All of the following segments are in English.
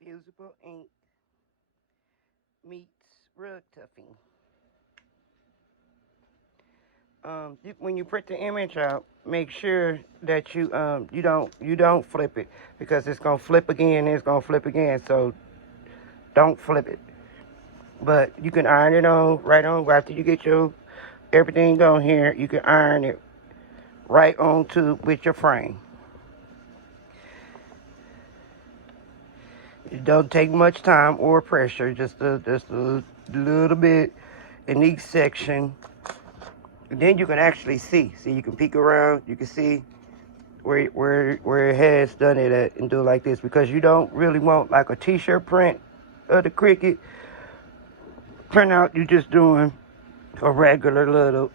Infusible ink meets rug tufting. When you print the image out, make sure that you don't flip it because it's gonna flip again. It's gonna flip again. So don't flip it. But you can iron it on right on after you get your everything on here. You can iron it right onto with your frame. It don't take much time or pressure. Just a little bit in each section. And then you can actually see. See, you can peek around. You can see where it has done it at and do it like this because you don't really want like a t-shirt print of the Cricut print out. You're just doing a regular little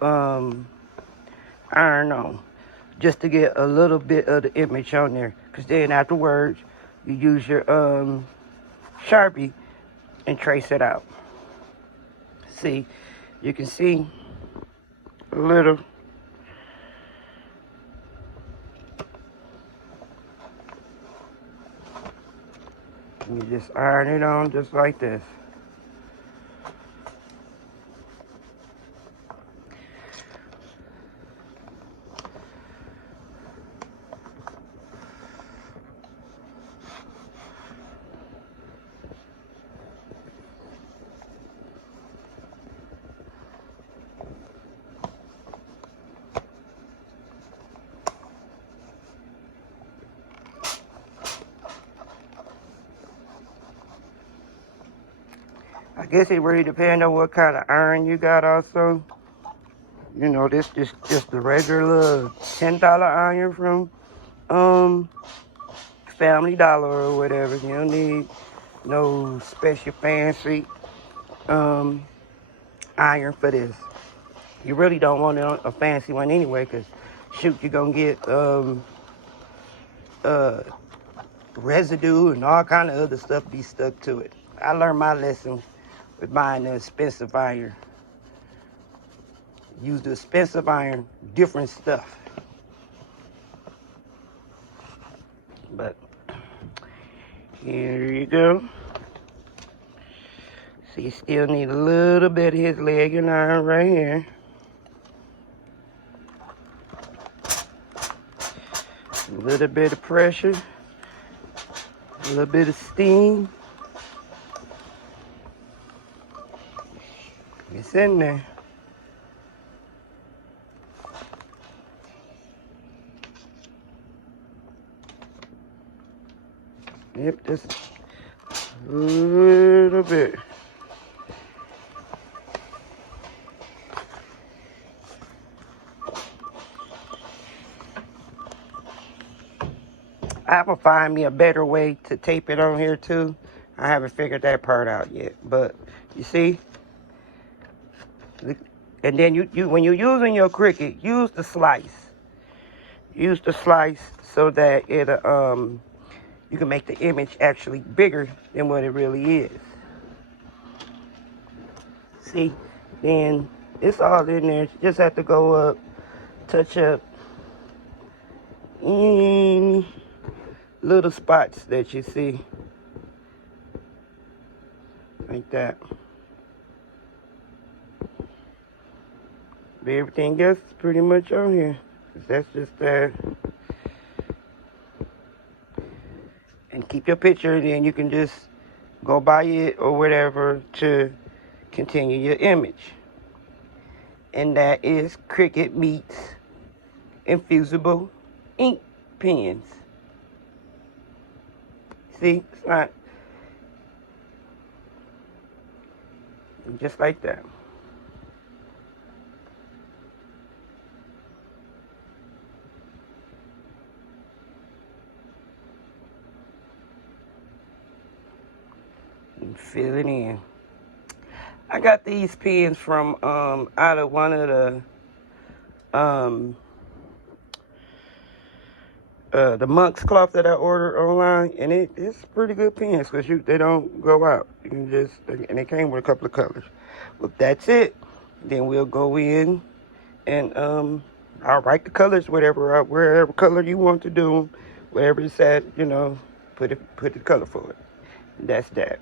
iron on just to get a little bit of the image on there, because then afterwards you use your Sharpie and trace it out. See, you can see a little. You just iron it on just like this. I guess it really depends on what kind of iron you got also. You know, this just the regular $10 iron from Family Dollar or whatever. You don't need no special fancy iron for this. You really don't want a fancy one anyway, because shoot, you're gonna get residue and all kind of other stuff be stuck to it. I learned my lesson with buying the expensive iron. Use the expensive iron, different stuff. But here you go. So you still need a little bit of his leg and iron right here. A little bit of pressure. A little bit of steam. It's in there. Yep, just a little bit. I have to find me a better way to tape it on here too. I haven't figured that part out yet. But you see? And then you when you're using your Cricut, use the slice. Use the slice so that it you can make the image actually bigger than what it really is. See? Then it's all in there. You just have to go up, touch up any little spots that you see. Like that. But everything else is pretty much on here. That's just that. And keep your picture, and then you can just go by it or whatever to continue your image. And that is Cricut meets Infusible ink pens. See, it's not just like that. And fill it in. I got these pens from out of one of the monk's cloth that I ordered online, and it's pretty good pens because they don't go out. You can just, and they came with a couple of colors. But that's it. Then we'll go in and I'll write the colors, wherever color you want to do, whatever it said, put the color for it. That's that.